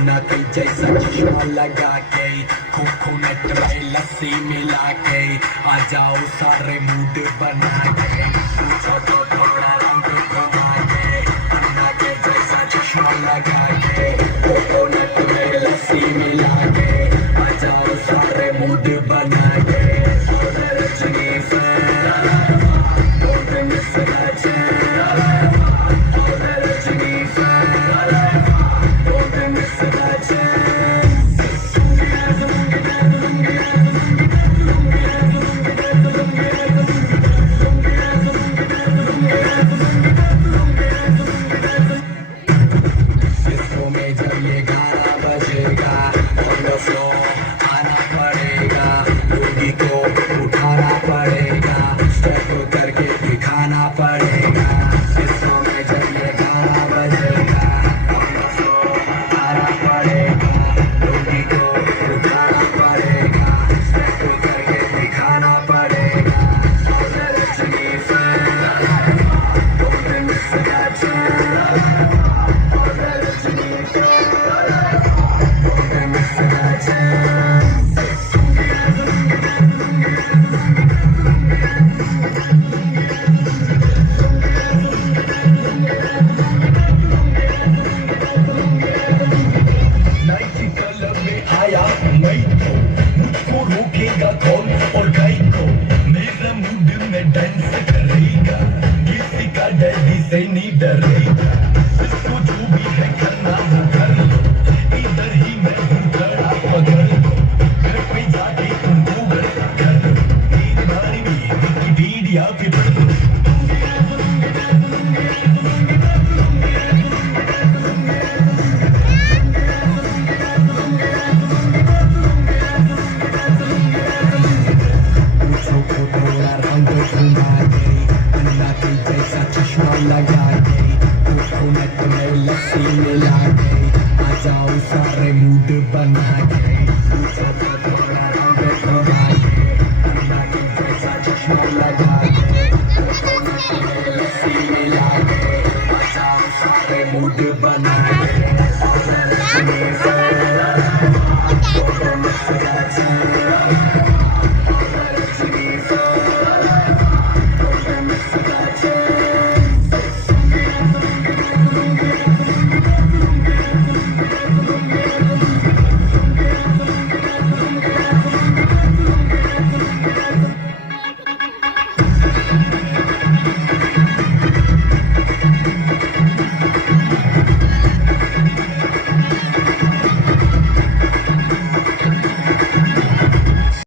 अन्ना कई जैसा चश्मा लगा के कोकोनट में लस्सी मिला के आ जाओ सारे मूड बना के पूछो तो थोड़ा रंग घुमा के अन्ना के जैसा चश्मा लगा के कोकोनट में लस्सी मिला के आ जाओ सारे मूड बना के रजनी उठाना पड़ेगा स्टेप करके दिखाना पड़ेगा इसको में जब ये गाना बजेगा आना पड़ेगा लोगी को उठाना पड़ेगा स्टेप करके दिखाना पड़ेगा रजनी मुझको रोकेगा कौन और गाय को मेरा मूड में डांस करेगा किसी का डैडी से नहीं डरेगा इसको जो भी है करना वो कर लो इधर ही मैं हूँ खड़ा पकड़ लो घर पे जाके तुम गूगल कर लो तीन बारी भी विकिपीडिया पे पढ़ लो चश्मा लगा के कोकोनट में लस्सी मिला के आ जाओ सारे मूड बना के पूछो तो थोड़ा रंग घुमा के अन्ना के जैसा चश्मा लगा के कोकोनट में लस्सी मिला के आ जाओ सारे मूड बना के